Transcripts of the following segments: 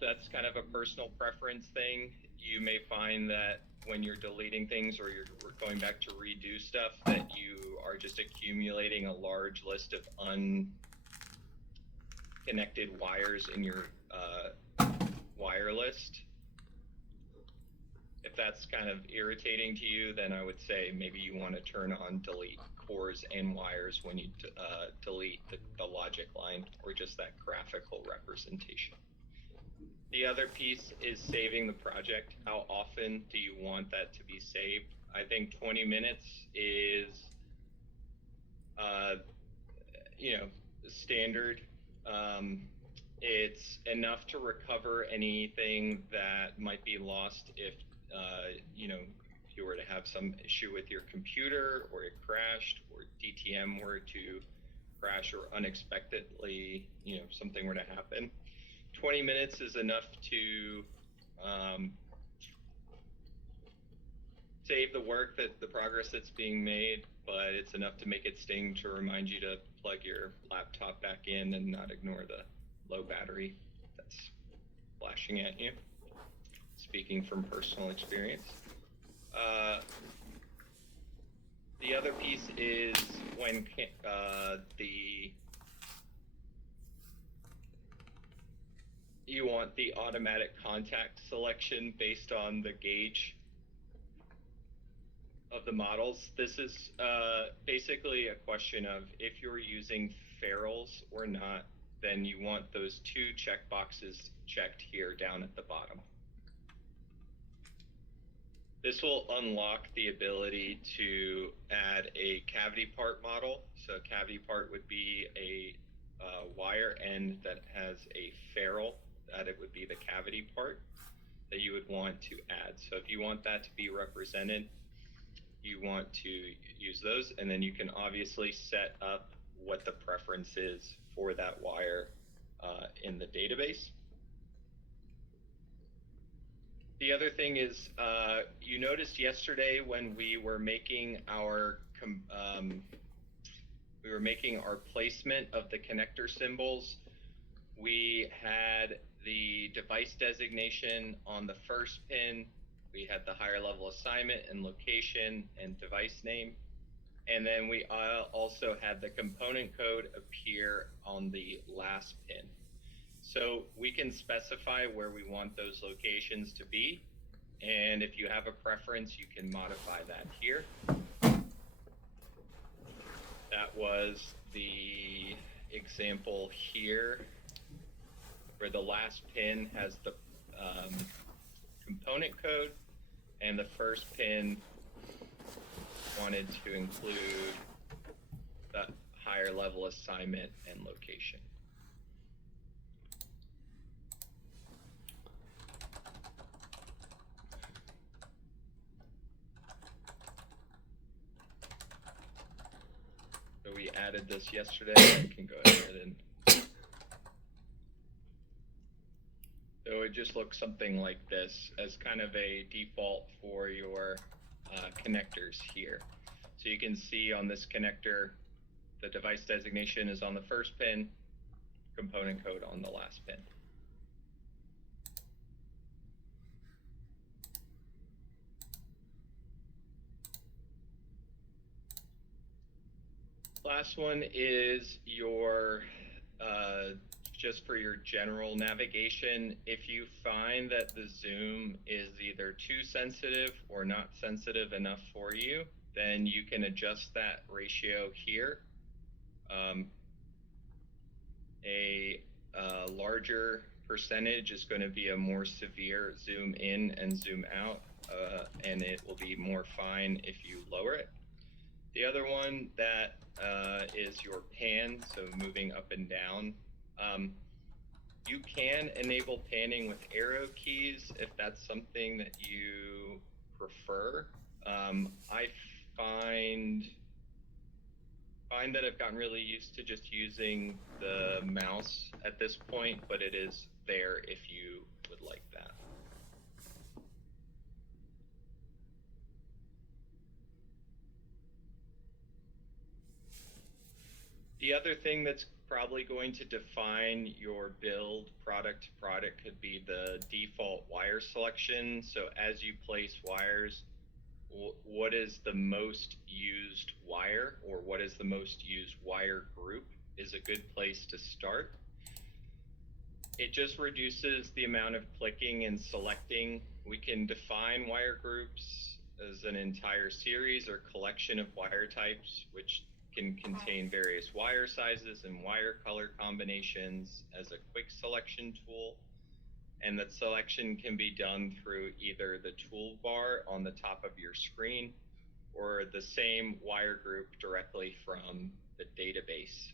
That's kind of a personal preference thing. You may find that when you're deleting things or you're going back to redo stuff, that you are just accumulating a large list of unconnected wires in your wire list. If that's kind of irritating to you, then I would say maybe you want to turn on delete cores and wires when you delete the logic line or just that graphical representation. The other piece is saving the project. How often do you want that to be saved? I think 20 minutes is, standard. It's enough to recover anything that might be lost if, if you were to have some issue with your computer or it crashed or DTM were to crash or unexpectedly, something were to happen. 20 minutes is enough to save the work, that the progress that's being made, but it's enough to make it sting to remind you to plug your laptop back in and not ignore the low battery that's flashing at you. Speaking from personal experience. The other piece is when you want the automatic contact selection based on the gauge of the models. This is basically a question of if you're using ferrules or not, then you want those two checkboxes checked here down at the bottom. This will unlock the ability to add a cavity part model. So cavity part would be a wire end that has a ferrule, that it would be the cavity part that you would want to add. So if you want that to be represented, you want to use those, and then you can obviously set up what the preference is for that wire in the database. The other thing is, you noticed yesterday when we were making our placement of the connector symbols, we had the device designation on the first pin. We had the higher level assignment and location and device name. And then we also had the component code appear on the last pin. So we can specify where we want those locations to be. And if you have a preference, you can modify that here. That was the example here, where the last pin has the component code, and the first pin wanted to include the higher level assignment and location. So we added this yesterday. I can go ahead and so it just looks something like this as kind of a default for your connectors here. So you can see on this connector, the device designation is on the first pin, component code on the last pin. Last one is your just for your general navigation. If you find that the zoom is either too sensitive or not sensitive enough for you, then you can adjust that ratio here. A larger percentage is going to be a more severe zoom in and zoom out, and it will be more fine if you lower it. The other one that is your pan, so moving up and down. You can enable panning with arrow keys if that's something that you prefer. I find that I've gotten really used to just using the mouse at this point, but it is there if you would like that. The other thing that's probably going to define your build product to product could be the default wire selection. So as you place wires, what is the most used wire, or what is the most used wire group, is a good place to start. It just reduces the amount of clicking and selecting. We can define wire groups as an entire series or collection of wire types, which can contain various wire sizes and wire color combinations as a quick selection tool. And that selection can be done through either the toolbar on the top of your screen or the same wire group directly from the database.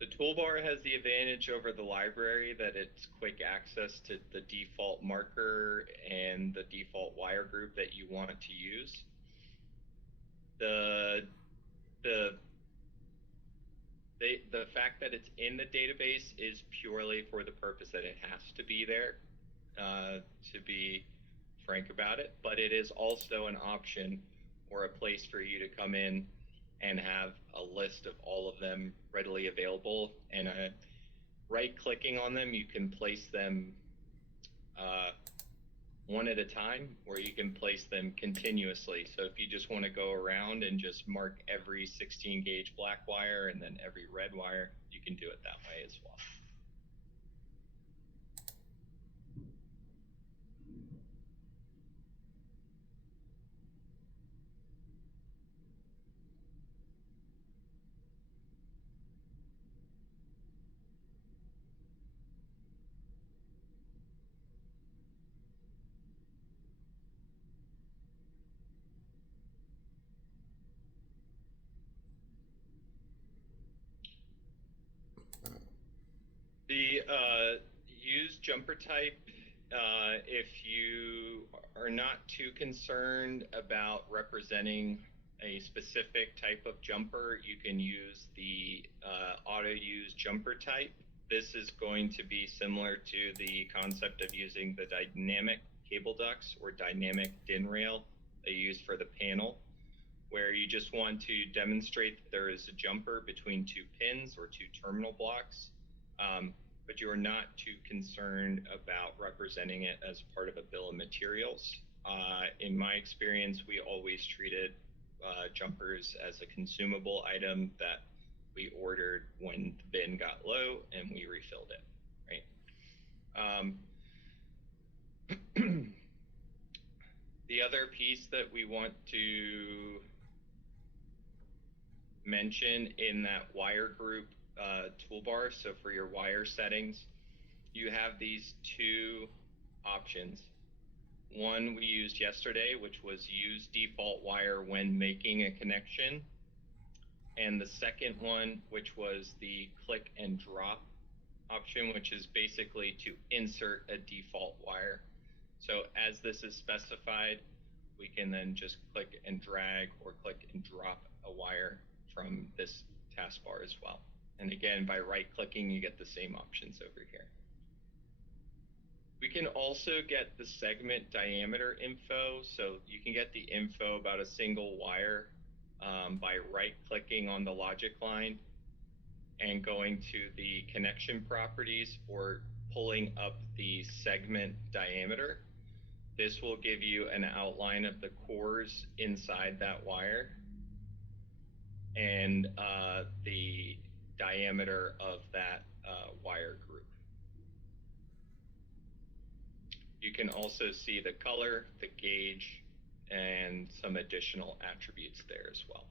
The toolbar has the advantage over the library that it's quick access to the default marker and the default wire group that you want to use. The fact that it's in the database is purely for the purpose that it has to be there, to be frank about it, but it is also an option or a place for you to come in and have a list of all of them readily available, and right-clicking on them, you can place them one at a time, or you can place them continuously. So if you just want to go around and just mark every 16 gauge black wire and then every red wire, you can do it that way as well. The use jumper type, if you are not too concerned about representing a specific type of jumper, you can use the auto use jumper type. This is going to be similar to the concept of using the dynamic cable ducts or dynamic DIN rail they use for the panel, where you just want to demonstrate that there is a jumper between two pins or two terminal blocks, but you're not too concerned about representing it as part of a bill of materials. In my experience, we always treated jumpers as a consumable item that we ordered when the bin got low and we refilled it, right? The other piece that we want to mention in that wire group toolbar, so for your wire settings, you have these two options. One we used yesterday, which was use default wire when making a connection, and the second one, which was the click and drop option, which is basically to insert a default wire. So as this is specified, we can then just click and drag or click and drop a wire from this taskbar as well. And again, by right-clicking, you get the same options over here. We can also get the segment diameter info. So you can get the info about a single wire by right-clicking on the logic line and going to the connection properties or pulling up the segment diameter. This will give you an outline of the cores inside that wire and the diameter of that wire group. You can also see the color, the gauge, and some additional attributes there as well.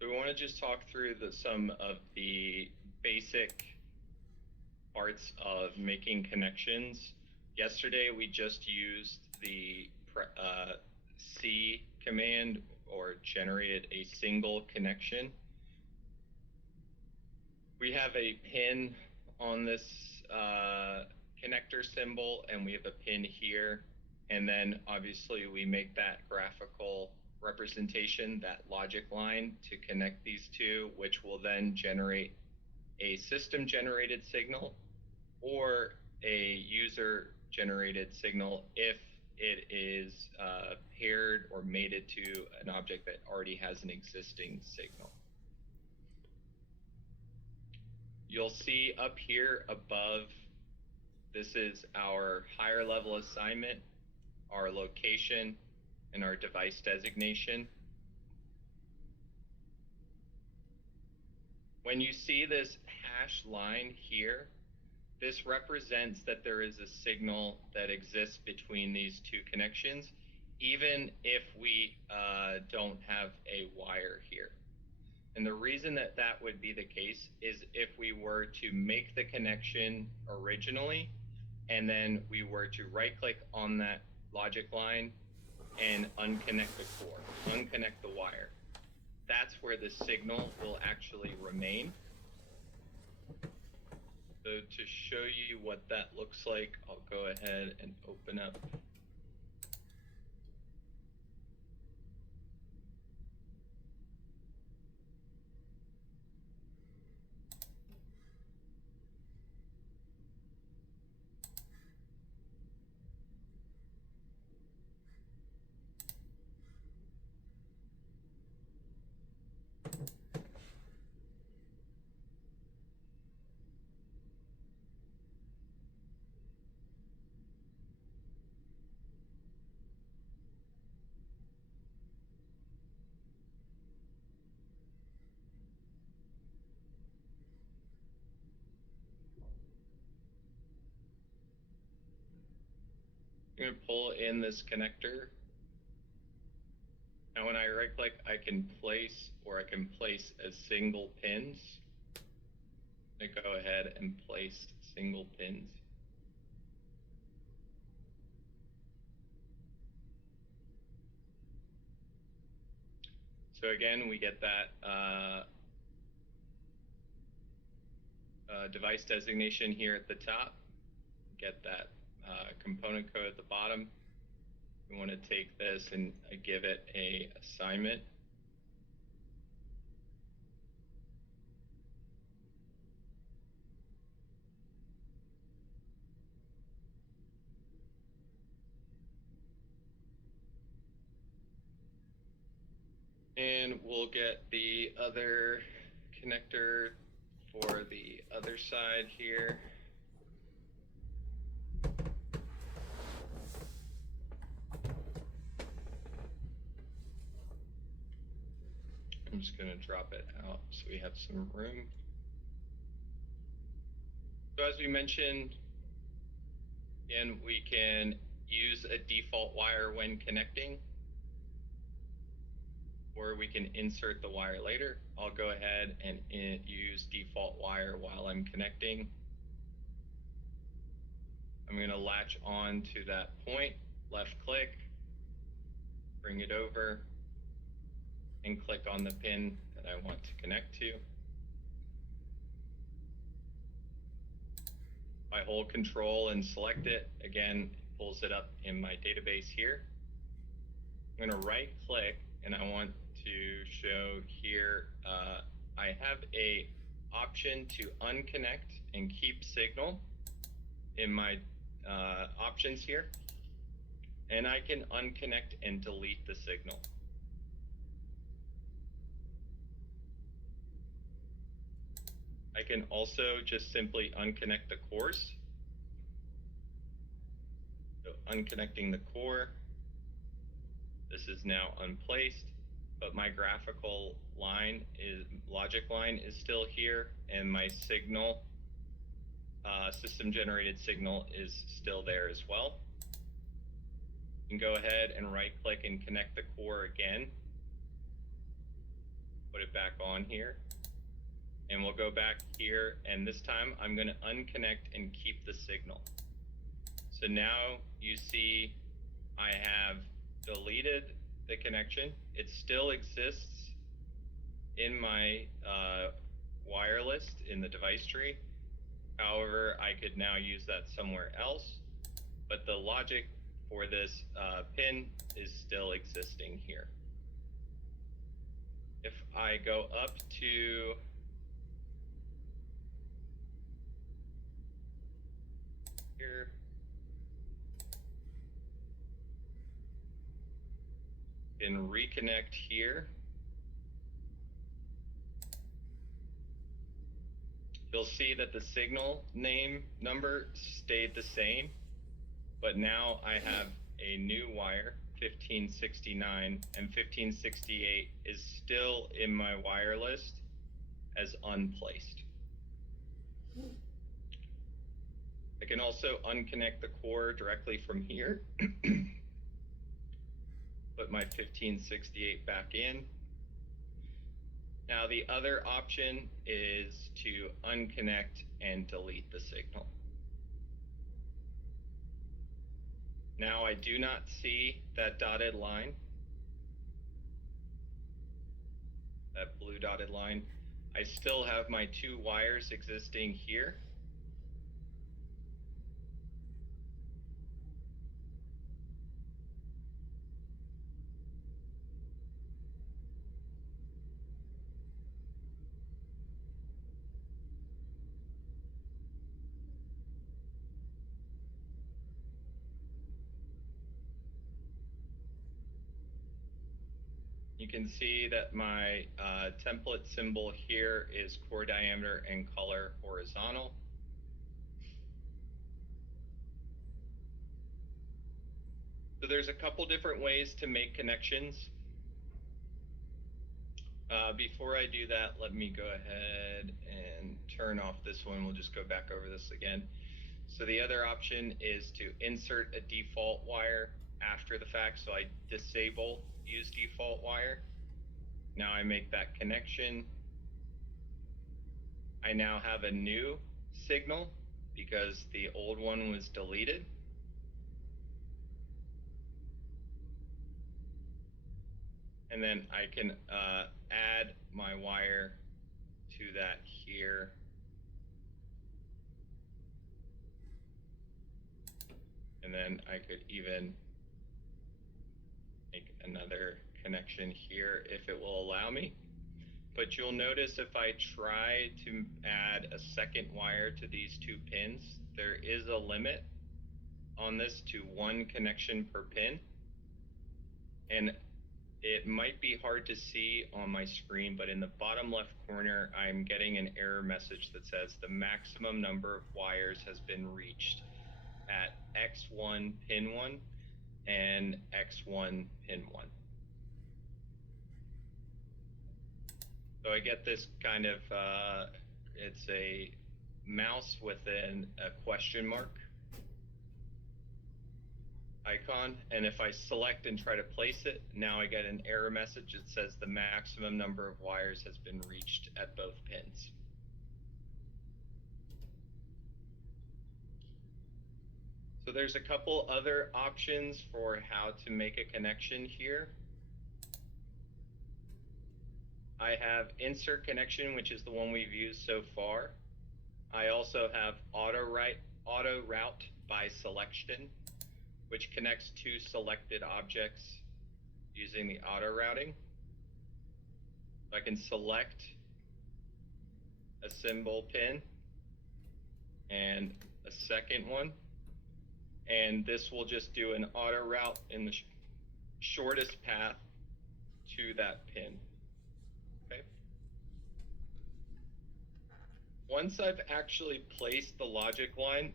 So we want to just talk through some of the basic parts of making connections. Yesterday, we just used the C command, or generated a single connection. We have a pin on this connector symbol, and we have a pin here. And then obviously we make that graphical representation, that logic line to connect these two, which will then generate a system generated signal or a user generated signal if it is paired or mated to an object that already has an existing signal. You'll see up here above, this is our higher level assignment, our location, and our device designation. When you see this hash line here, this represents that there is a signal that exists between these two connections, even if we don't have a wire here. And the reason that that would be the case is if we were to make the connection originally, and then we were to right-click on that logic line and unconnect the core, unconnect the wire. That's where the signal will actually remain. So to show you what that looks like, I'll go ahead and open up I'm going to pull in this connector. Now when I right click, I can place, or I can place as single pins. I go ahead and place single pins. So again, we get that device designation here at the top, get that component code at the bottom. We want to take this and give it a assignment. And we'll get the other connector for the other side here. I'm just going to drop it out so we have some room. So as we mentioned, again, we can use a default wire when connecting, or we can insert the wire later. I'll go ahead and use default wire while I'm connecting. I'm going to latch on to that point, left click, bring it over, and click on the pin that I want to connect to. I hold Control and select it. Again, it pulls it up in my database here. I'm going to right click, and I want to show here, I have a option to unconnect and keep signal in my options here. And I can unconnect and delete the signal. I can also just simply unconnect the cores. So unconnecting the core, this is now unplaced, but my graphical line logic line is still here, and my signal, system generated signal, is still there as well. You can go ahead and right click and connect the core again, put it back on here. And we'll go back here, and this time I'm going to unconnect and keep the signal. So now you see I have deleted the connection. It still exists in my wire list in the device tree. However, I could now use that somewhere else, but the logic for this pin is still existing here. If I go up to here, can reconnect here. You'll see that the signal name number stayed the same, but now I have a new wire, 1569, and 1568 is still in my wire list as unplaced. I can also unconnect the core directly from here, put my 1568 back in. Now the other option is to unconnect and delete the signal. Now I do not see that dotted line, that blue dotted line. I still have my two wires existing here. You can see that my template symbol here is core diameter and color horizontal. So there's a couple different ways to make connections. Before I do that, let me go ahead and turn off this one. We'll just go back over this again. So the other option is to insert a default wire after the fact. So I disable use default wire. Now I make that connection. I now have a new signal because the old one was deleted. And then I can add my wire to that here. And then I could even make another connection here if it will allow me. But you'll notice if I try to add a second wire to these two pins, there is a limit on this to one connection per pin. And it might be hard to see on my screen, but in the bottom left corner, I'm getting an error message that says the maximum number of wires has been reached at X1 pin 1 and X1 pin 1. So I get this kind of, it's a mouse within a question mark icon, and if I select and try to place it, now I get an error message that says the maximum number of wires has been reached at both pins. So there's a couple other options for how to make a connection here. I have insert connection, which is the one we've used so far. I also have auto route by selection, which connects two selected objects using the auto routing. I can select a symbol pin and a second one, and this will just do an auto route in the shortest path to that pin. Okay. Once I've actually placed the logic line,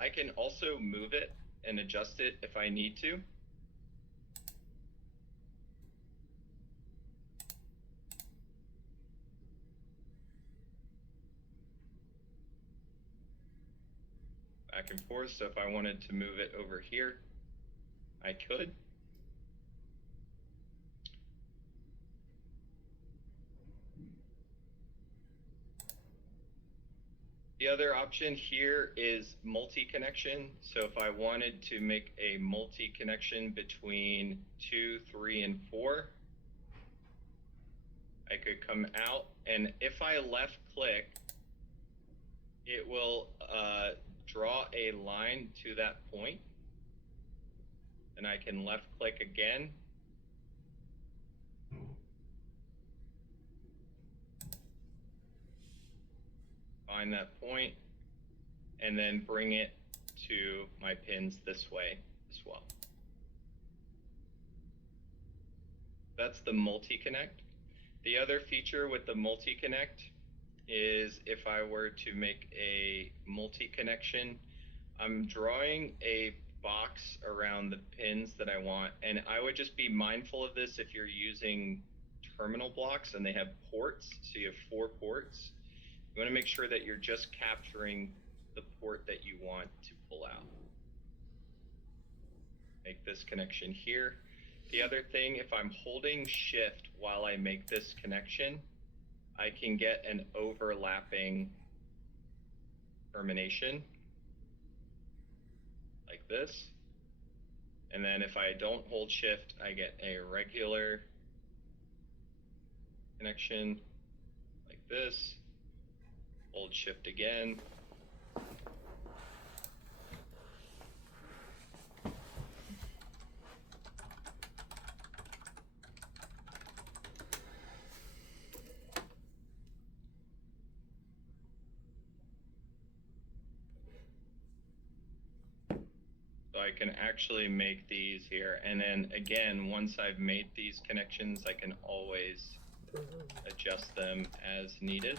I can also move it and adjust it if I need to. Back and forth, so if I wanted to move it over here, I could. The other option here is multi-connection. So if I wanted to make a multi-connection between 2, 3, and 4, I could come out, and if I left click, it will draw a line to that point, and I can left click again. Find that point, and then bring it to my pins this way as well. That's the multi-connect. The other feature with the multi-connect is if I were to make a multi-connection, I'm drawing a box around the pins that I want, and I would just be mindful of this if you're using terminal blocks and they have ports, so you have 4 ports. You want to make sure that you're just capturing the port that you want to pull out. Make this connection here. The other thing, if I'm holding shift while I make this connection, I can get an overlapping termination like this. And then if I don't hold shift, I get a regular connection like this. Hold shift again. So I can actually make these here. And then again, once I've made these connections, I can always adjust them as needed.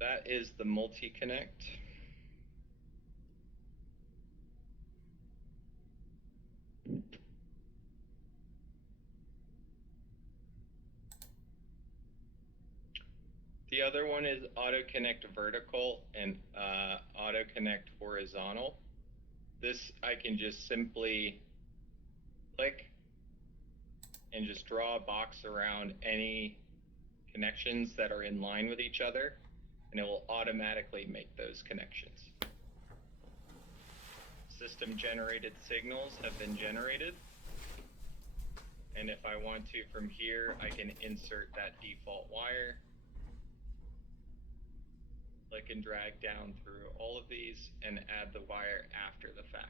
That is the multi-connect. The other one is auto connect vertical and auto connect horizontal. This I can just simply click and just draw a box around any connections that are in line with each other, and it will automatically make those connections. System generated signals have been generated. And if I want to, from here, I can insert that default wire. Click and drag down through all of these and add the wire after the fact.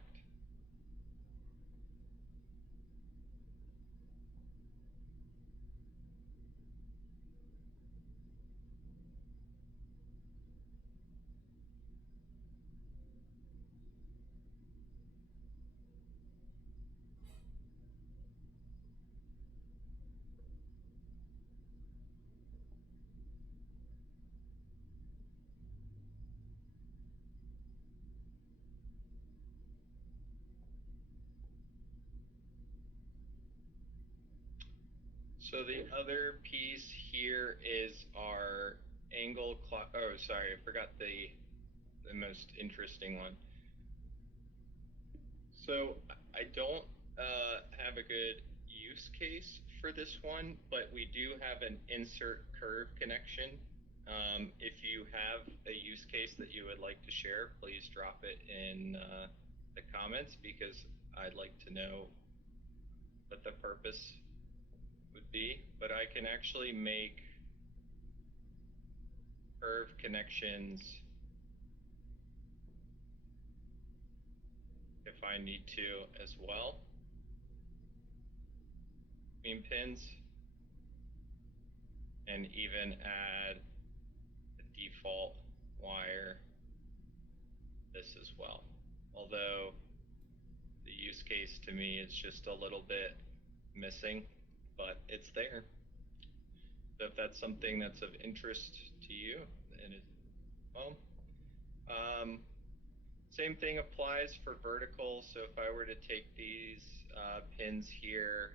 So the other piece here is our angle clock. Oh, sorry, I forgot the most interesting one. So I don't have a good use case for this one, but we do have an insert curve connection. If you have a use case that you would like to share, please drop it in the comments, because I'd like to know what the purpose would be. But I can actually make curve connections if I need to as well between pins, and even add the default wire this as well. Although the use case to me is just a little bit missing, but it's there. So if that's something that's of interest to you, then it, well, same thing applies for vertical. So if I were to take these pins here,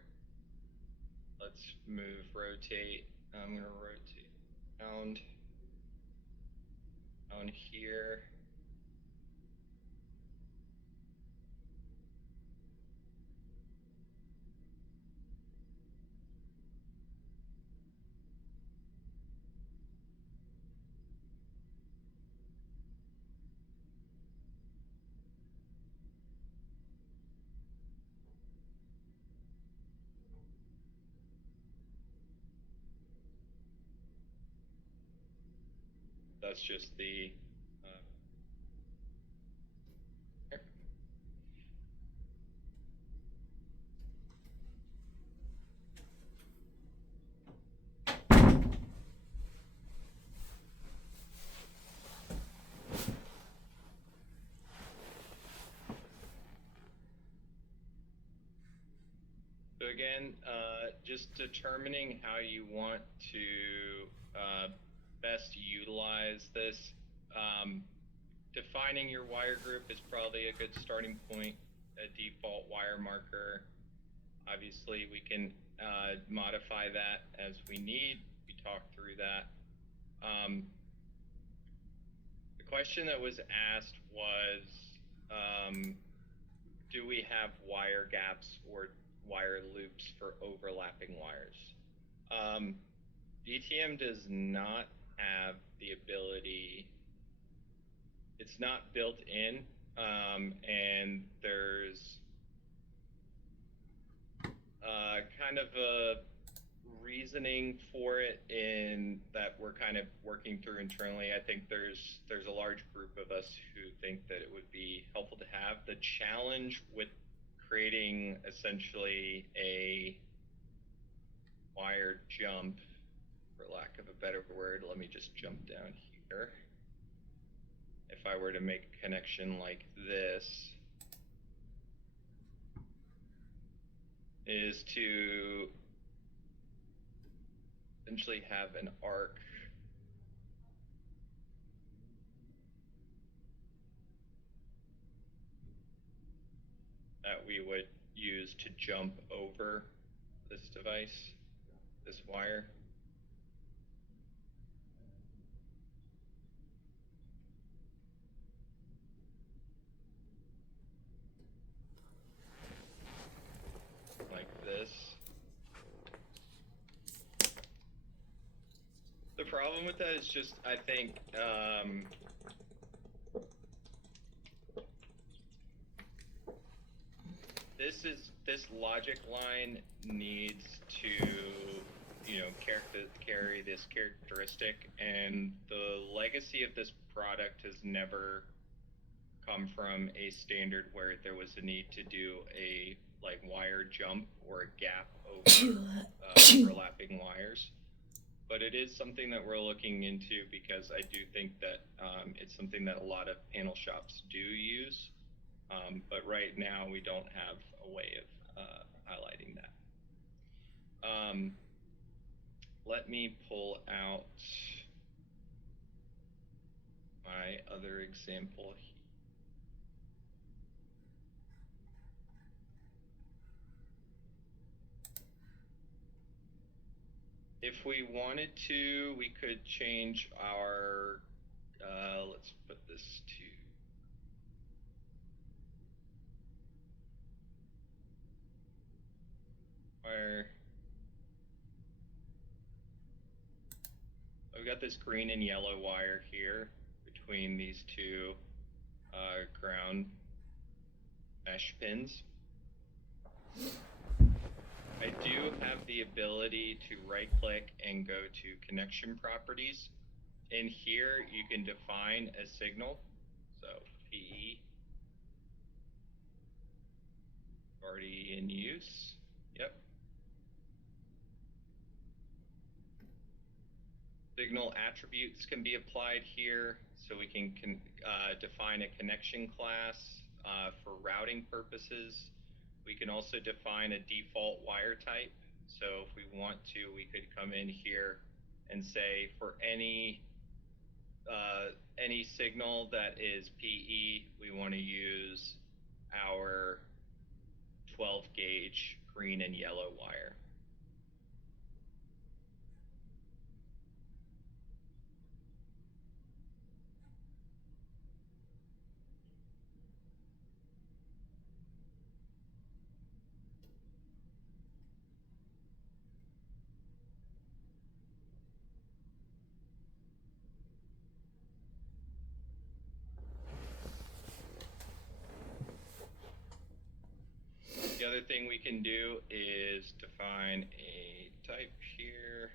let's move, rotate. I'm gonna rotate down here. that's just the So again, just determining how you want to best utilize this. Defining your wire group is probably a good starting point. A default wire marker. Obviously, we can modify that as we need. We talked through that. The question that was asked was, do we have wire gaps or wire loops for overlapping wires? DTM does not have the ability, it's not built in, and there's kind of a reasoning for it in that we're kind of working through internally. I think there's a large group of us who think that it would be helpful to have. The challenge with creating essentially a wire jump, for lack of a better word, let me just jump down here. If I were to make a connection like this, is to essentially have an arc that we would use to jump over this device, this wire. Like this. The problem with that is just, I think, this logic line needs to, you know, carry this characteristic, and the legacy of this product has never come from a standard where there was a need to do a like wire jump or a gap over overlapping wires. But it is something that we're looking into, because I do think that it's something that a lot of panel shops do use. But right now we don't have a way of highlighting that. Let me pull out my other example here. If we wanted to, we could change our, let's put this to wire. I've got this green and yellow wire here between these two ground mesh pins. I do have the ability to right click and go to connection properties. In here, you can define a signal. So PE, already in use. Yep. Signal attributes can be applied here, so we can define a connection class for routing purposes. We can also define a default wire type. So if we want to, we could come in here and say for any signal that is PE, we want to use our 12 gauge green and yellow wire. The other thing we can do is define a type here.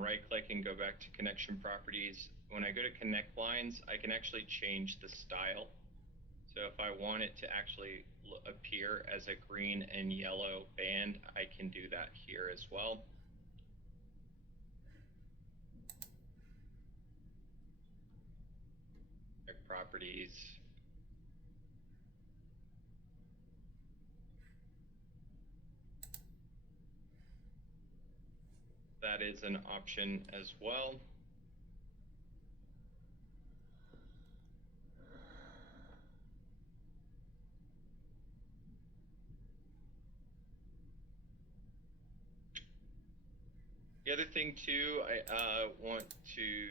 can right click and go back to connection properties. When I go to connect lines, I can actually change the style. So if I want it to actually appear as a green and yellow band, I can do that here as well. Properties. That is an option as well. The other thing too I want to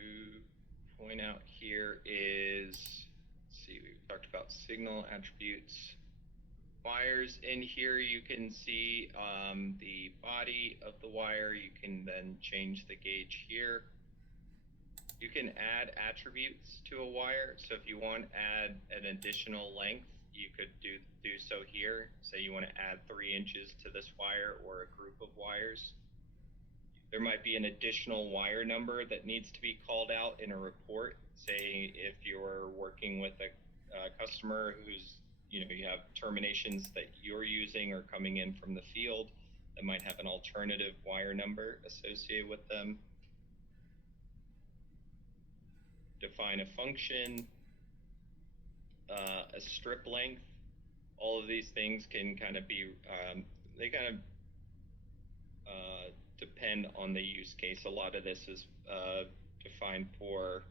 point out here is, let's see, we've talked about signal attributes. Wires in here, you can see the body of the wire. You can then change the gauge here. You can add attributes to a wire. So if you want to add an additional length, you could do so here. Say you want to add 3 inches to this wire or a group of wires. There might be an additional wire number that needs to be called out in a report. Say if you're working with a customer who's, you have terminations that you're using or coming in from the field that might have an alternative wire number associated with them. Define a function, a strip length. All of these things can kind of be, they kind of depend on the use case. A lot of this is defined for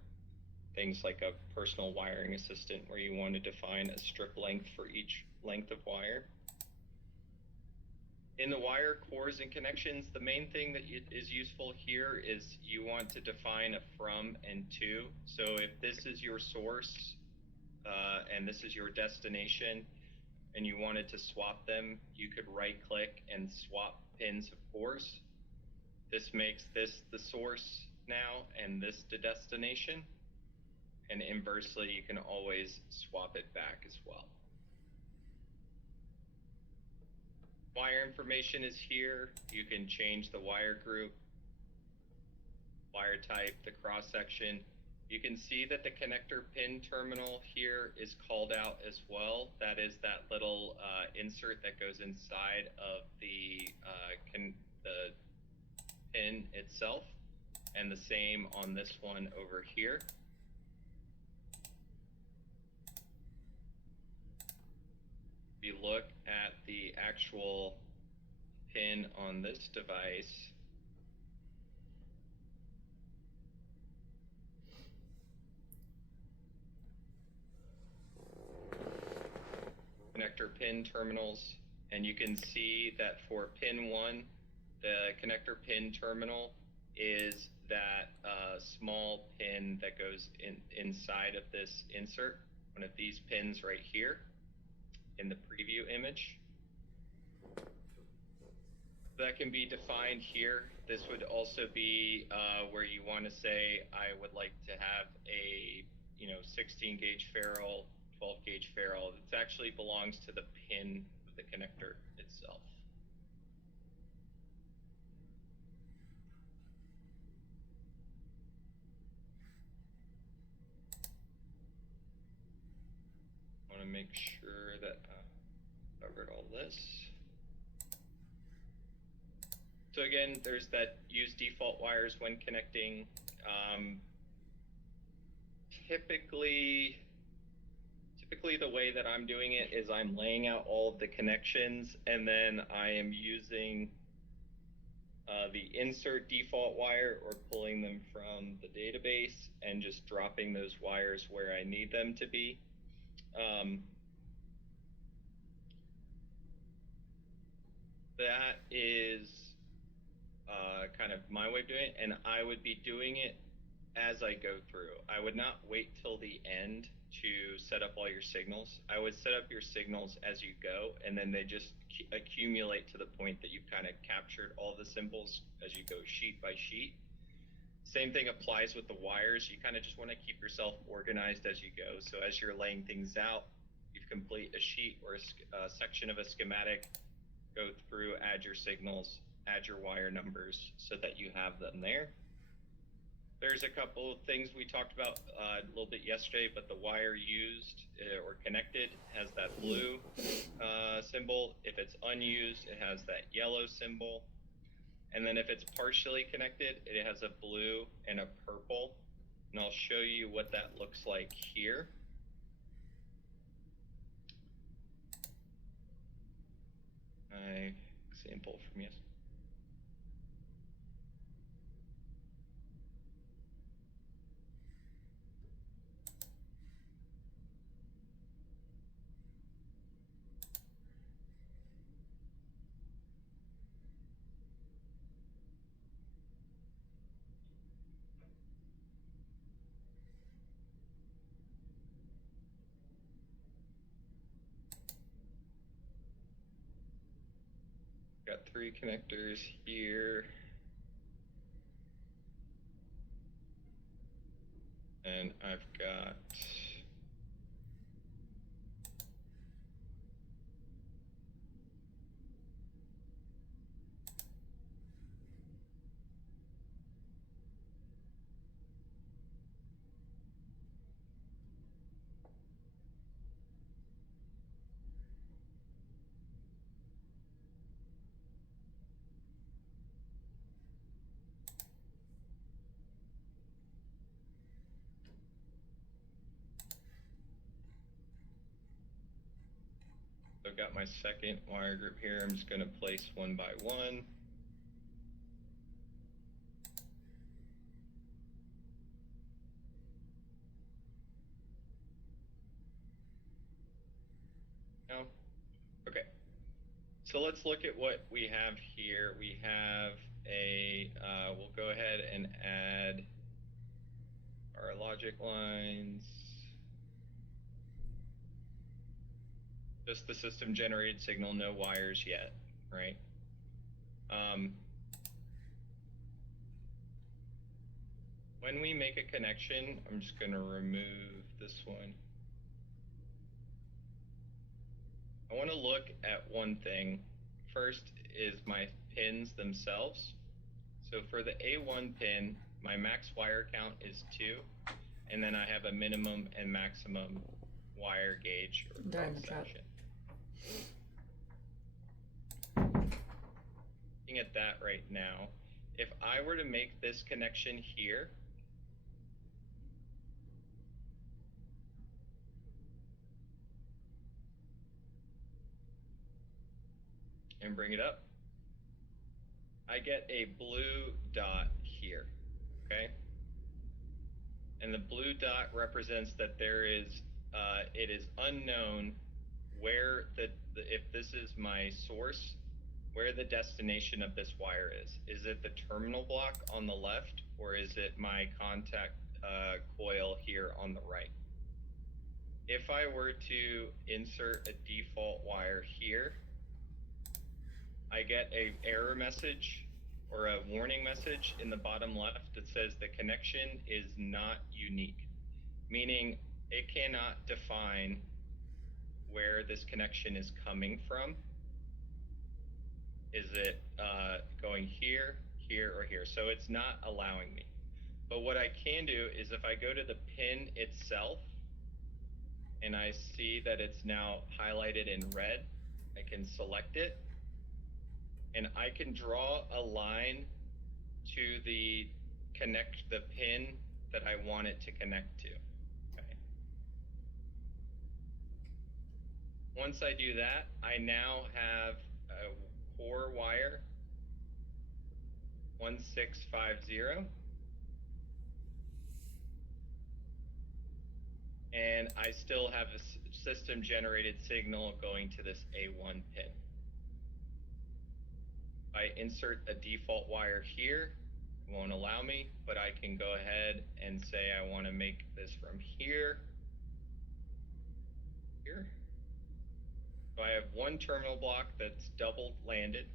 things like a personal wiring assistant where you want to define a strip length for each length of wire. In the wire cores and connections, the main thing that is useful here is you want to define a from and to. So if this is your source and this is your destination and you wanted to swap them, you could right click and swap pins of cores. This makes this the source now and this the destination. And inversely, you can always swap it back as well. Wire information is here. You can change the wire group, wire type, the cross section. You can see that the connector pin terminal here is called out as well. That is that little insert that goes inside of the pin itself, and the same on this one over here. If you look at the actual pin on this device, connector pin terminals, and you can see that for pin 1, the connector pin terminal is that small pin that goes inside of this insert, one of these pins right here in the preview image. That can be defined here. This would also be where you want to say, I would like to have a 16 gauge ferrule, 12 gauge ferrule. It actually belongs to the pin of the connector itself. I want to make sure that I covered all this. So again, there's that use default wires when connecting. Typically the way that I'm doing it is I'm laying out all of the connections, and then I am using the insert default wire or pulling them from the database and just dropping those wires where I need them to be. That is kind of my way of doing it, and I would be doing it as I go through. I would not wait till the end to set up all your signals. I would set up your signals as you go, and then they just accumulate to the point that you've kind of captured all the symbols as you go sheet by sheet. Same thing applies with the wires. You kind of just want to keep yourself organized as you go. So as you're laying things out, you complete a sheet or a section of a schematic, go through, add your signals, add your wire numbers so that you have them there. There's a couple of things we talked about a little bit yesterday, but the wire used or connected has that blue symbol. If it's unused, it has that yellow symbol. And then if it's partially connected, it has a blue and a purple. And I'll show you what that looks like here. My example from yesterday. Got 3 connectors here. And I've got I've got my second wire group here. I'm just going to place one by one. No? Okay. So let's look at what we have here. We have a, we'll go ahead and add our logic lines. Just the system generated signal, no wires yet, right? When we make a connection, I'm just going to remove this one. I want to look at one thing. First is my pins themselves. So for the A1 pin, my max wire count is 2, and then I have a minimum and maximum wire gauge or cross section. Looking at that right now, if I were to make this connection here, and bring it up, I get a blue dot here, okay? And the blue dot represents that there is, it is unknown where if this is my source, where the destination of this wire is. Is it the terminal block on the left, or is it my contact coil here on the right? If I were to insert a default wire here, I get a error message or a warning message in the bottom left that says the connection is not unique, meaning it cannot define where this connection is coming from. Is it going here, here, or here? So it's not allowing me. But what I can do is if I go to the pin itself and I see that it's now highlighted in red, I can select it and I can draw a line to the pin that I want it to connect to. Okay. Once I do that, I now have a core wire 1650, and I still have a system generated signal going to this A1 pin. I insert a default wire here, it won't allow me, but I can go ahead and say I want to make this from here, here. So I have one terminal block that's double landed,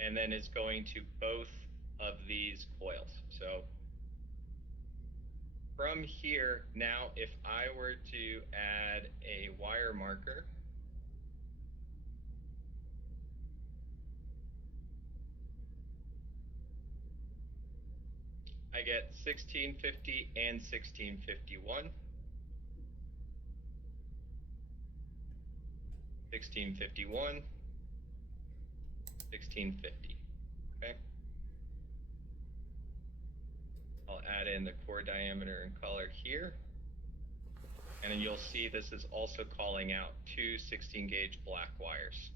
and then it's going to both of these coils. So from here, now if I were to add a wire marker, I get 1650 and 1651. 1651, 1650, okay? I'll add in the core diameter and color here. And then you'll see this is also calling out two 16 gauge black wires.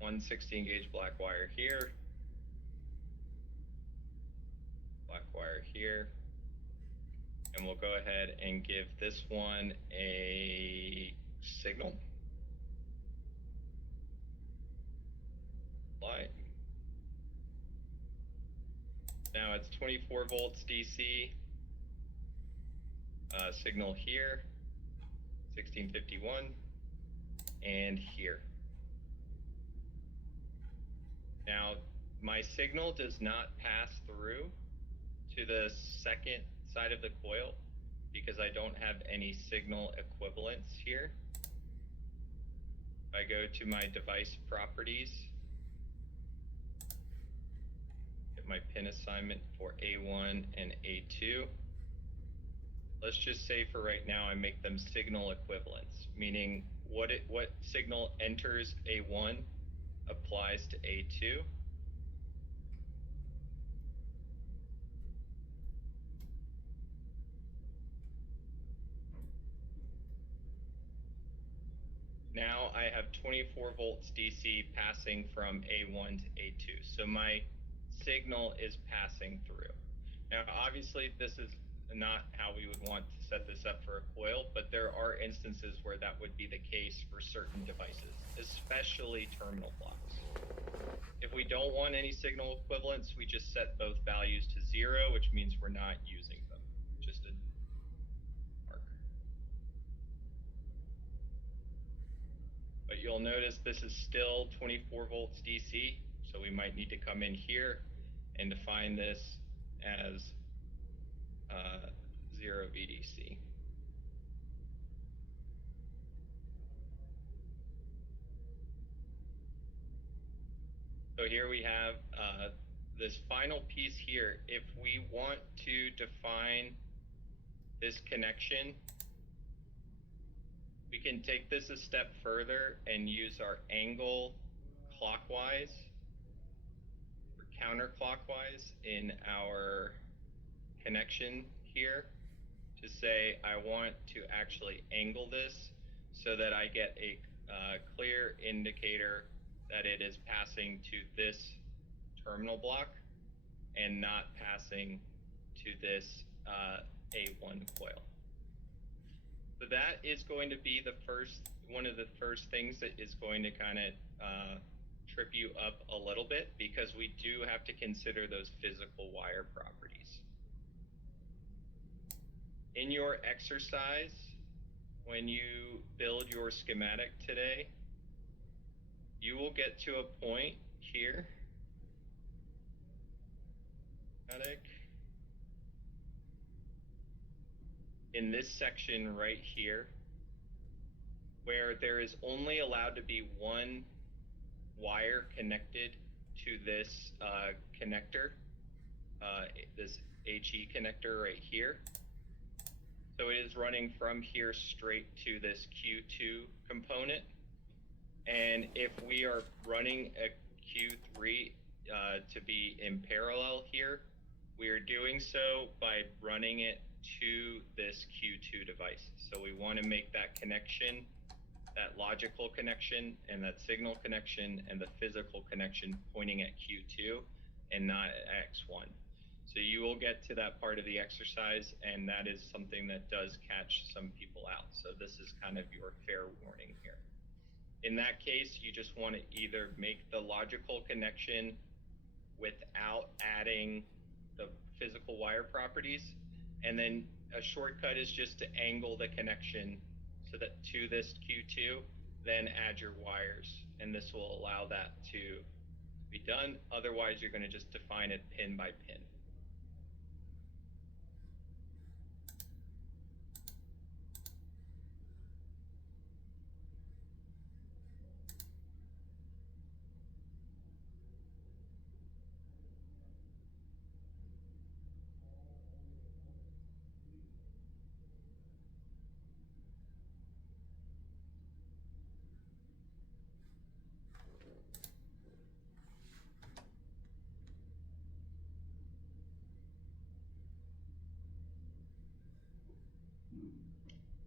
One 16 gauge black wire here, black wire here, and we'll go ahead and give this one a signal. Apply. Now it's 24 volts DC, signal here, 1651, and here. Now, my signal does not pass through to the second side of the coil because I don't have any signal equivalents here. If I go to my device properties, get my pin assignment for A1 and A2. Let's just say for right now I make them signal equivalents, meaning what signal enters A1 applies to A2. Now I have 24 volts DC passing from A1 to A2. So my signal is passing through. Now, obviously, this is not how we would want to set this up for a coil, but there are instances where that would be the case for certain devices, especially terminal blocks. If we don't want any signal equivalents, we just set both values to 0, which means we're not using them. Just a mark. But you'll notice this is still 24 volts DC, so we might need to come in here and define this as 0 VDC. So here we have this final piece here. If we want to define this connection, we can take this a step further and use our angle clockwise or counterclockwise in our connection here to say I want to actually angle this so that I get a clear indicator that it is passing to this terminal block and not passing to this A1 coil. So that is going to be one of the first things that is going to kind of trip you up a little bit, because we do have to consider those physical wire properties. In your exercise, when you build your schematic today, you will get to a point here, in this section right here, where there is only allowed to be one wire connected to this connector, this HE connector right here. So it is running from here straight to this Q2 component. And if we are running a Q3 to be in parallel here, we are doing so by running it to this Q2 device. So we want to make that connection, that logical connection and that signal connection and the physical connection pointing at Q2 and not at X1. So you will get to that part of the exercise, and that is something that does catch some people out. So this is kind of your fair warning here. In that case, you just want to either make the logical connection without adding the physical wire properties, and then a shortcut is just to angle the connection so that to this Q2, then add your wires, and this will allow that to be done. Otherwise, you're going to just define it pin by pin.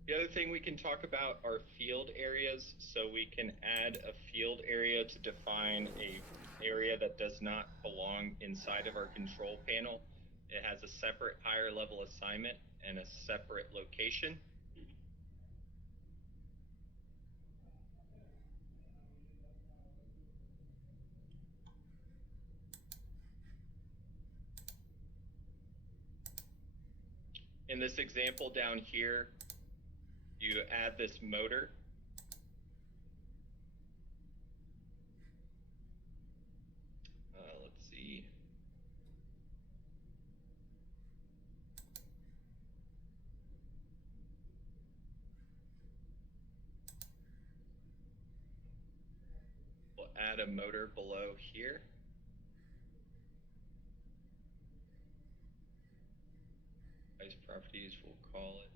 The other thing we can talk about are field areas. So we can add a field area to define a area that does not belong inside of our control panel. It has a separate higher level assignment and a separate location. In this example down here, you add this motor. Let's see. We'll add a motor below here. Device properties, we'll call it.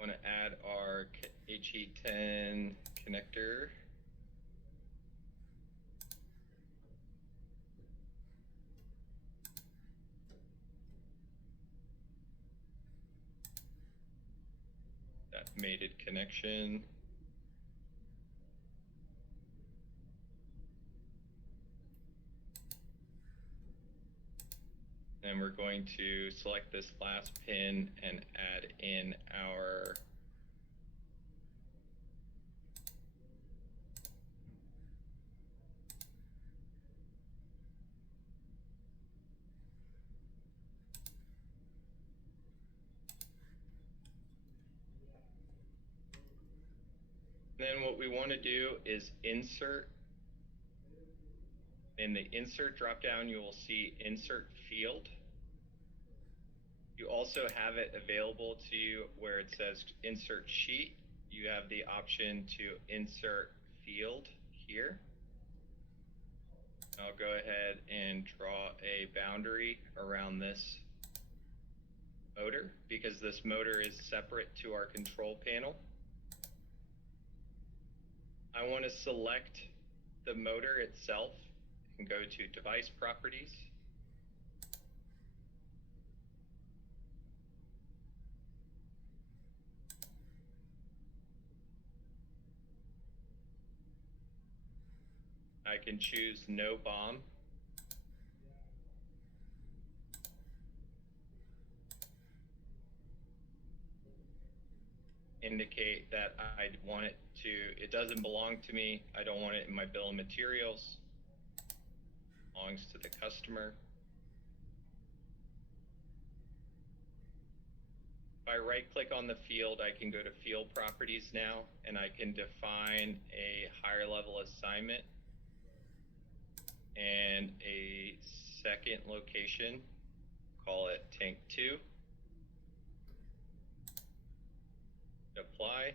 Want to add our HE10 connector. That mated connection. And we're going to select this last pin and add in our then what we want to do is insert. In the insert dropdown, you will see insert field. You also have it available to you where it says insert sheet. You have the option to insert field here. I'll go ahead and draw a boundary around this motor because this motor is separate to our control panel. I want to select the motor itself and go to device properties. I can choose no bomb. Indicate that I want it to, it doesn't belong to me. I don't want it in my bill of materials. Belongs to the customer. If I right click on the field, I can go to field properties now and I can define a higher level assignment and a second location, call it tank 2. Apply.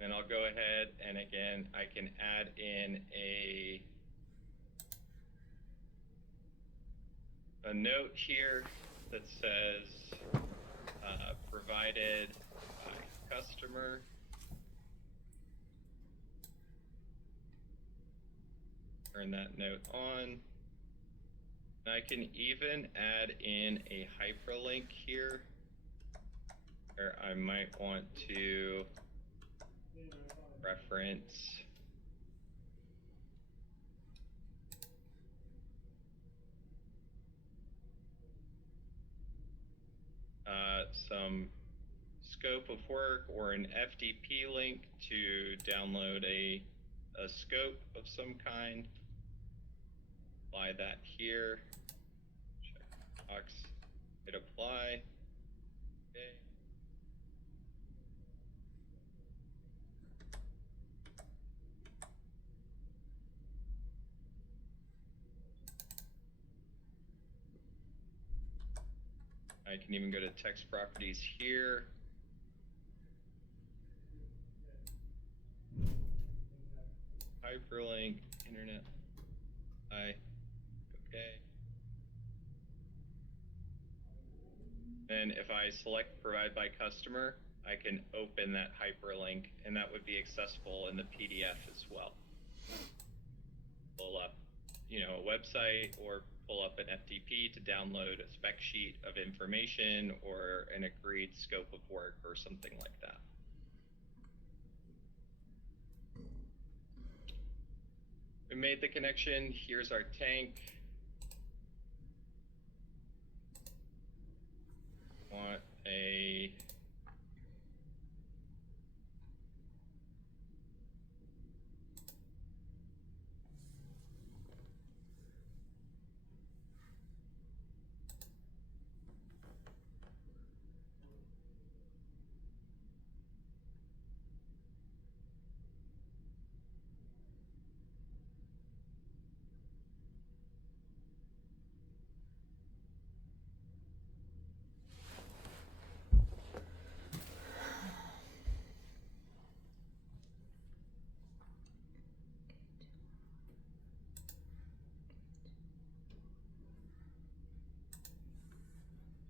And I'll go ahead and again, I can add in a note here that says provided by customer. Turn that note on. I can even add in a hyperlink here where I might want to reference some scope of work or an FTP link to download a scope of some kind. Apply that here. Check box, hit apply. Okay. I can even go to text properties here. Hyperlink, internet. Okay. And if I select provide by customer, I can open that hyperlink, and that would be accessible in the PDF as well. Pull up, a website, or pull up an FTP to download a spec sheet of information or an agreed scope of work or something like that. We made the connection. Here's our tank. Want a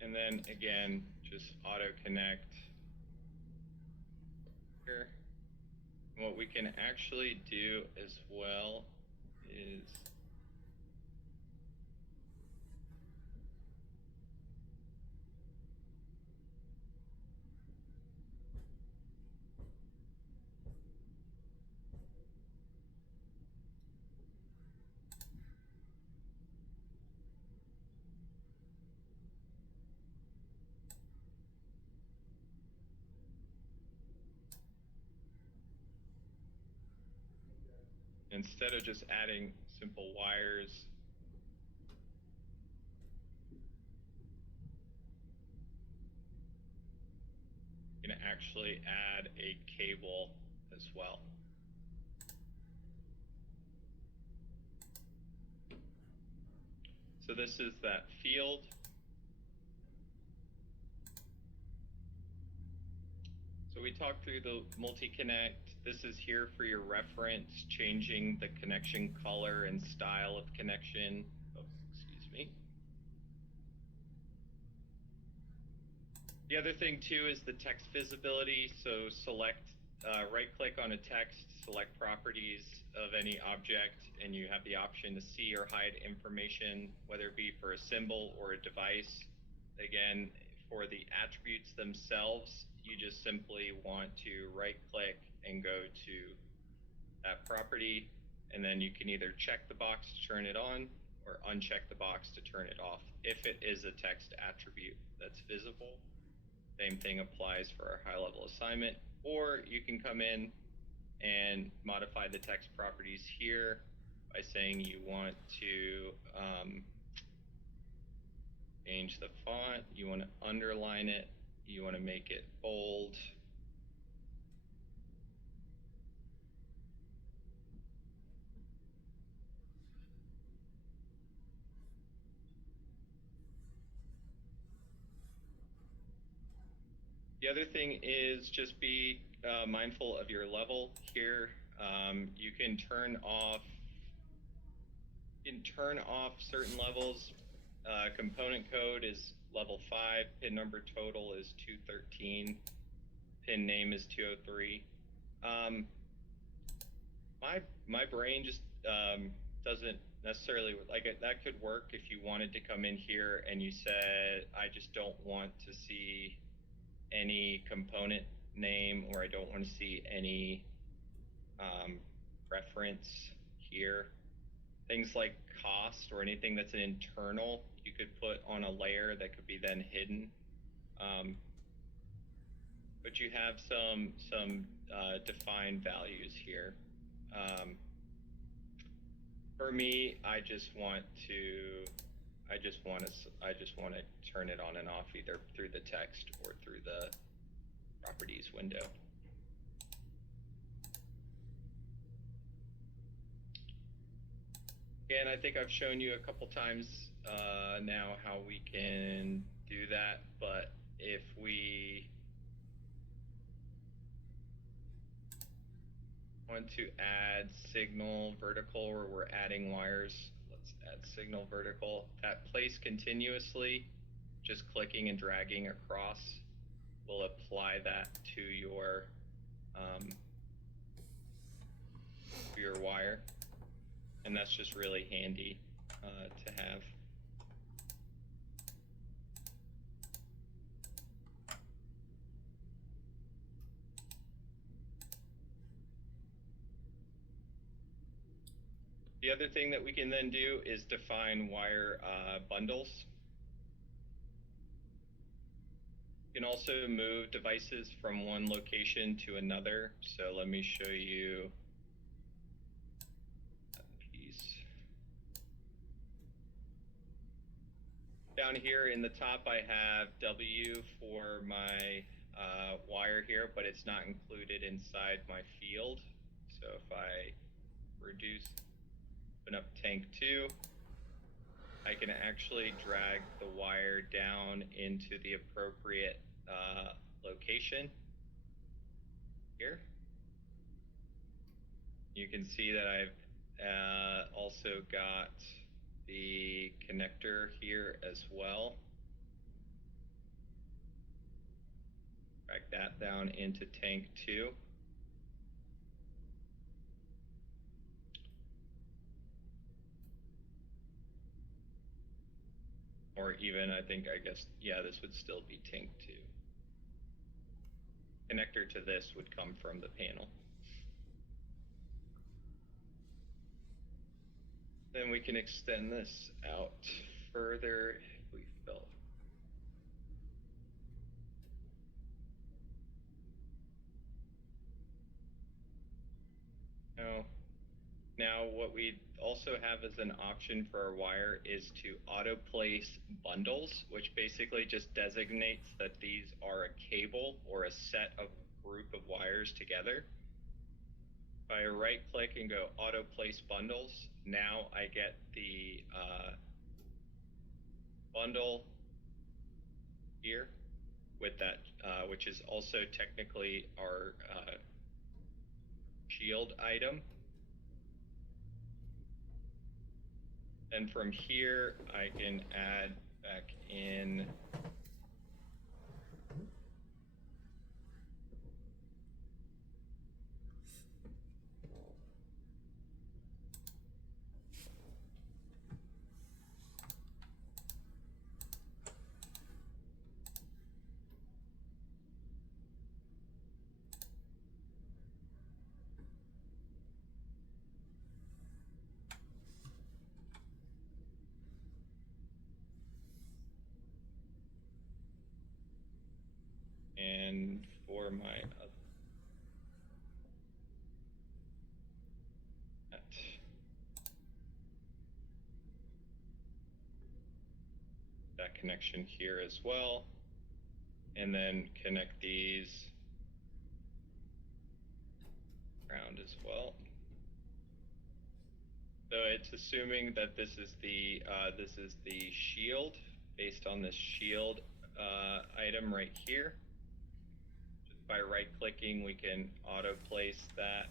and then again, just auto connect here. And what we can actually do as well is instead of just adding simple wires, you can actually add a cable as well. So this is that field. So we talked through the multi-connect. This is here for your reference, changing the connection color and style of connection. Oh, excuse me. The other thing too is the text visibility. So select, right-click on a text, select properties of any object, and you have the option to see or hide information, whether it be for a symbol or a device. Again, for the attributes themselves, you just simply want to right-click and go to that property, and then you can either check the box to turn it on or uncheck the box to turn it off if it is a text attribute that's visible. Same thing applies for our high-level assignment, or you can come in and modify the text properties here by saying you want to change the font, you want to underline it, you want to make it bold. The other thing is just be mindful of your level here. You can turn off certain levels. Component code is level 5, pin number total is 213, pin name is 203. My brain just doesn't necessarily like it. That could work if you wanted to come in here and you said, I just don't want to see any component name, or I don't want to see any reference here. Things like cost or anything that's an internal, you could put on a layer that could be then hidden. But you have some defined values here. For me, I just want to turn it on and off either through the text or through the properties window. Again, I think I've shown you a couple times now how we can do that, but if we want to add signal vertical, where we're adding wires, let's add signal vertical. That place continuously, just clicking and dragging across will apply that to your wire, and that's just really handy to have. The other thing that we can then do is define wire bundles. You can also move devices from one location to another. So let me show you a piece. Down here in the top, I have W for my wire here, but it's not included inside my field. So if I open up tank 2, I can actually drag the wire down into the appropriate location here. You can see that I've also got the connector here as well. Drag that down into tank 2. Or even, I guess, yeah, this would still be tank 2. Connector to this would come from the panel. Then we can extend this out further if we felt. Now what we also have as an option for our wire is to auto place bundles, which basically just designates that these are a cable or a set of group of wires together. If I right click and go auto place bundles, now I get the bundle here with that, which is also technically our shield item. And from here, I can add back in and for my that connection here as well, and then connect these ground as well. So it's assuming that this is the shield based on this shield item right here. Just by right clicking, we can auto place that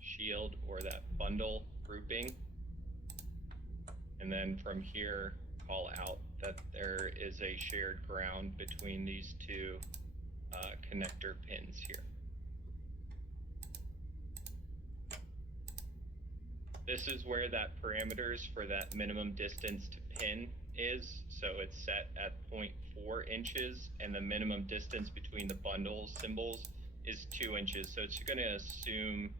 shield or that bundle grouping, and then from here call out that there is a shared ground between these two connector pins here. This is where that parameters for that minimum distance to pin is. So it's set at 0.4 inches, and the minimum distance between the bundle symbols is 2 inches. So it's going to assume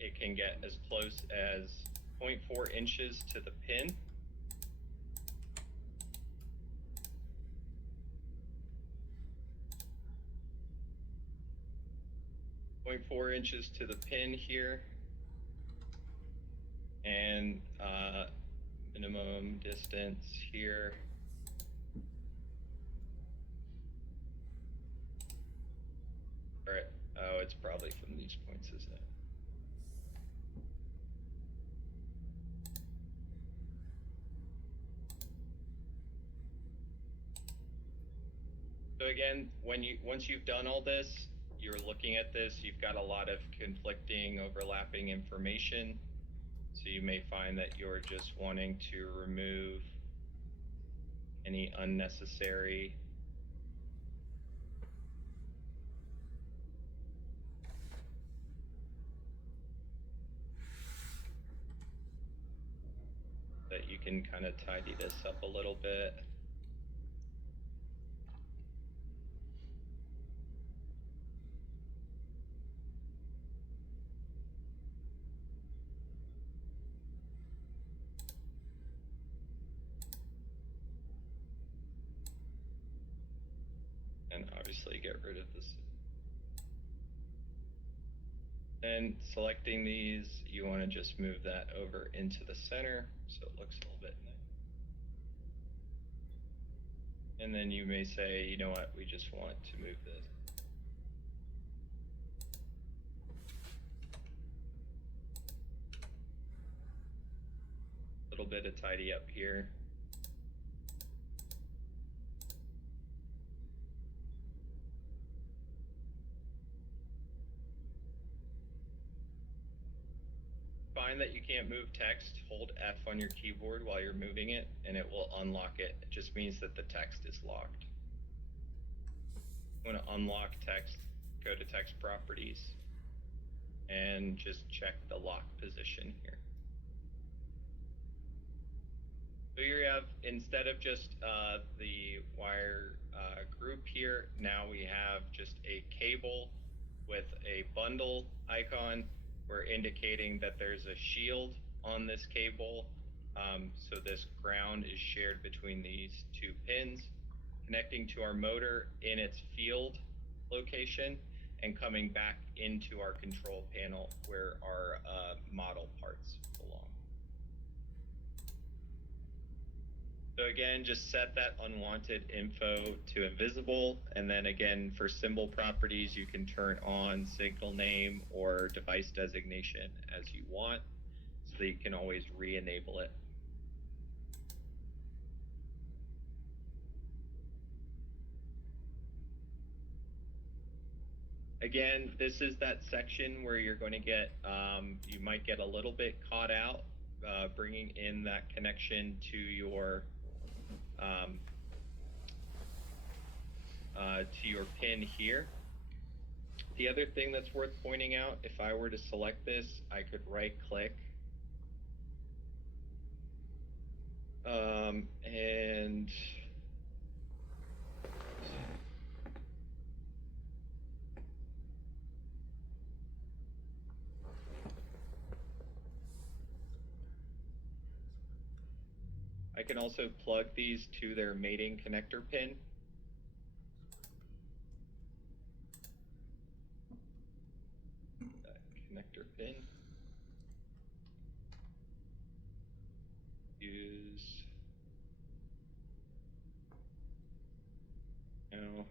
it can get as close as 0.4 inches to the pin. .4 inches to the pin here, and minimum distance here. All right. Oh, it's probably from these points, isn't it? So again, once you've done all this, you're looking at this, you've got a lot of conflicting, overlapping information. So you may find that you're just wanting to remove any unnecessary that you can kind of tidy this up a little bit. And obviously get rid of this. And selecting these, you want to just move that over into the center so it looks a little bit nice. And then you may say, you know what, we just want to move this. A little bit of tidy up here. Find that you can't move text, hold F on your keyboard while you're moving it, and it will unlock it. It just means that the text is locked. You want to unlock text, go to text properties, and just check the lock position here. So here you have, instead of just the wire group here, now we have just a cable with a bundle icon. We're indicating that there's a shield on this cable. So this ground is shared between these two pins, connecting to our motor in its field location and coming back into our control panel where our model parts belong. So again, just set that unwanted info to invisible. And then again, for symbol properties, you can turn on signal name or device designation as you want, so that you can always re-enable it. Again, this is that section where you're going to get, you might get a little bit caught out bringing in that connection to your pin here. The other thing that's worth pointing out, if I were to select this, I could right click and I can also plug these to their mating connector pin. That connector pin. Use. Now.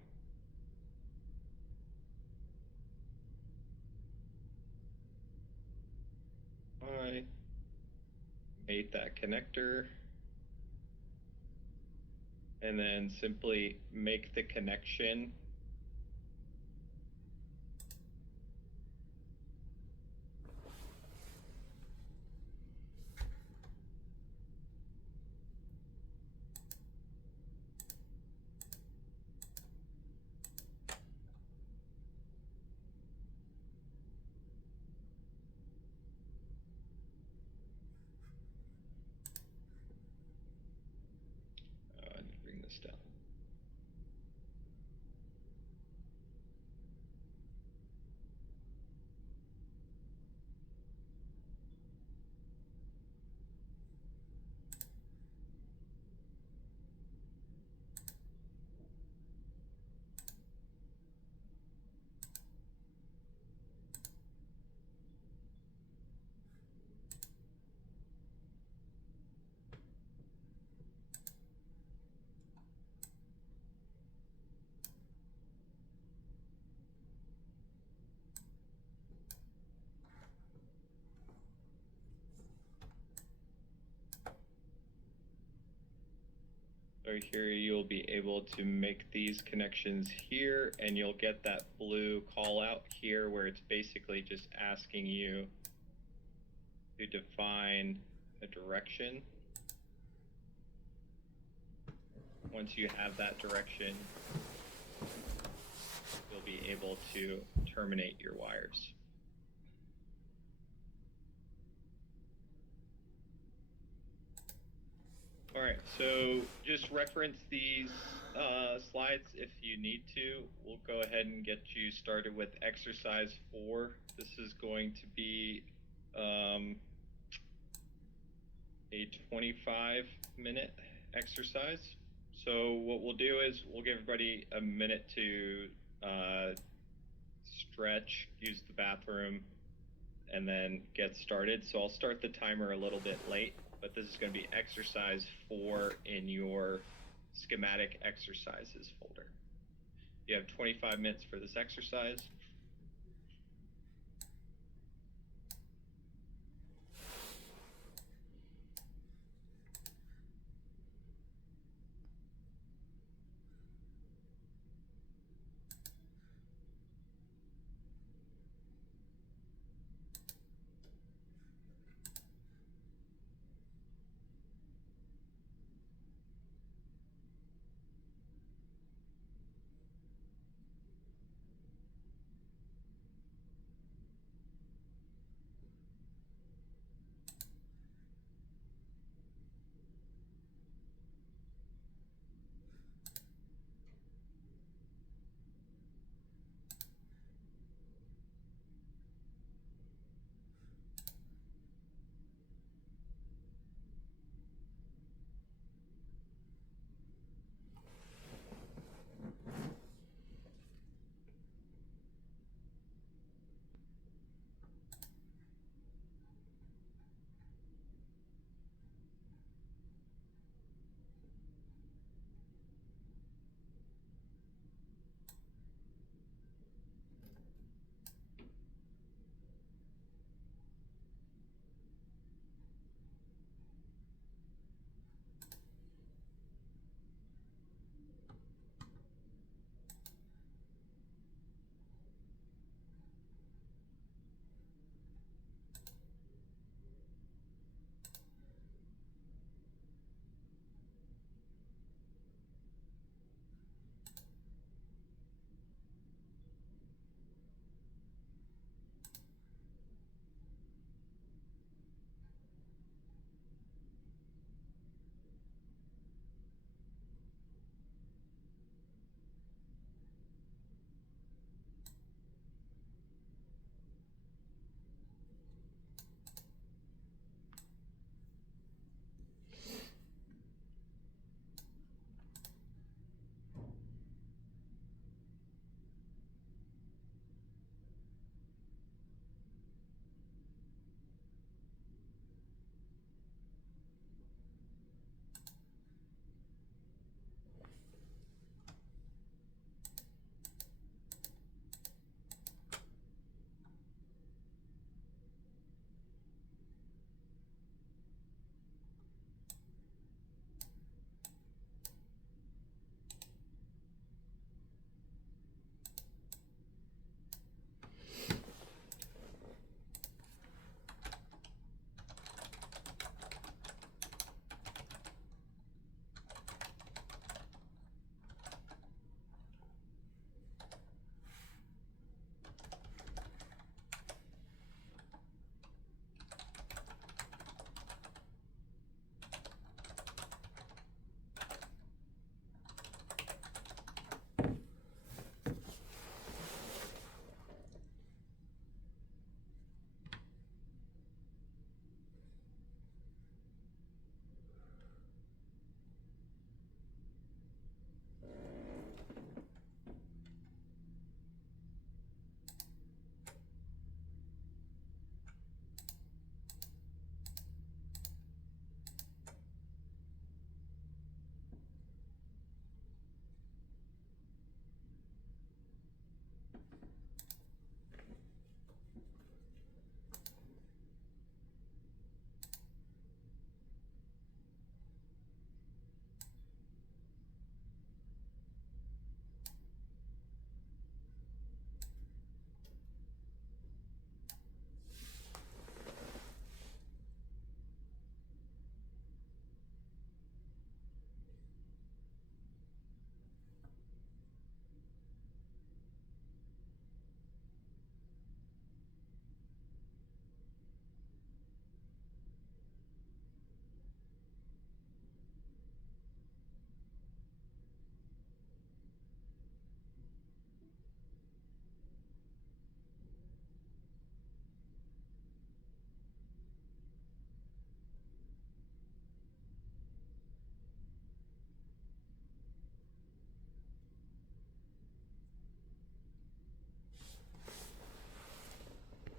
I made that connector. And then simply make the connection I need to bring this down. So here you'll be able to make these connections here, and you'll get that blue call out here where it's basically just asking you to define a direction. Once you have that direction, you'll be able to terminate your wires. So just reference these slides if you need to. We'll go ahead and get you started with exercise 4. This is going to be a 25-minute exercise. So what we'll do is we'll give everybody a minute to stretch, use the bathroom, and then get started. So I'll start the timer a little bit late, but this is going to be exercise 4 in your schematic exercises folder. You have 25 minutes for this exercise.